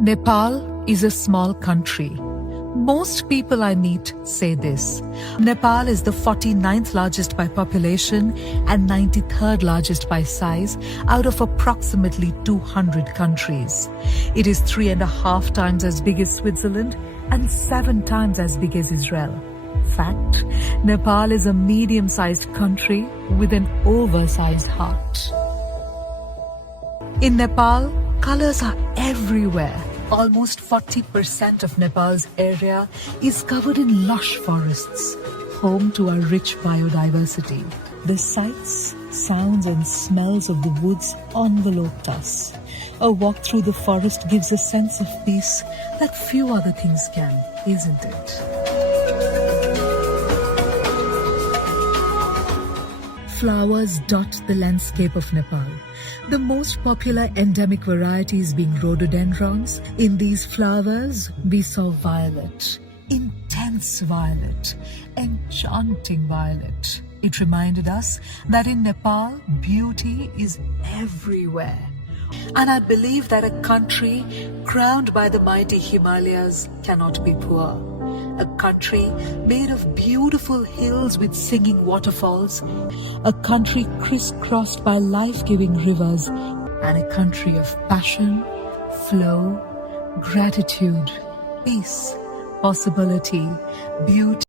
Nepal is a small country. Most people I meet say this. Nepal is the 49th largest by population and 93rd largest by size out of approximately 200 countries. It is 3.5 times as big as Switzerland and 7 times as big as Israel. Fact, Nepal is a medium-sized country with an oversized heart. In Nepal, colors are everywhere. Almost 40% of Nepal's area is covered in lush forests, home to our rich biodiversity. The sights, sounds and smells of the woods enveloped us. A walk through the forest gives a sense of peace that few other things can, isn't it? Flowers dot the landscape of Nepal. The most popular endemic varieties being rhododendrons. In these flowers, we saw violet, intense violet, enchanting violet. It reminded us that in Nepal, beauty is everywhere. And I believe that a country crowned by the mighty Himalayas cannot be poor. A country made of beautiful hills with singing waterfalls, a country crisscrossed by life-giving rivers, and a country of passion, flow, gratitude, peace, possibility, beauty.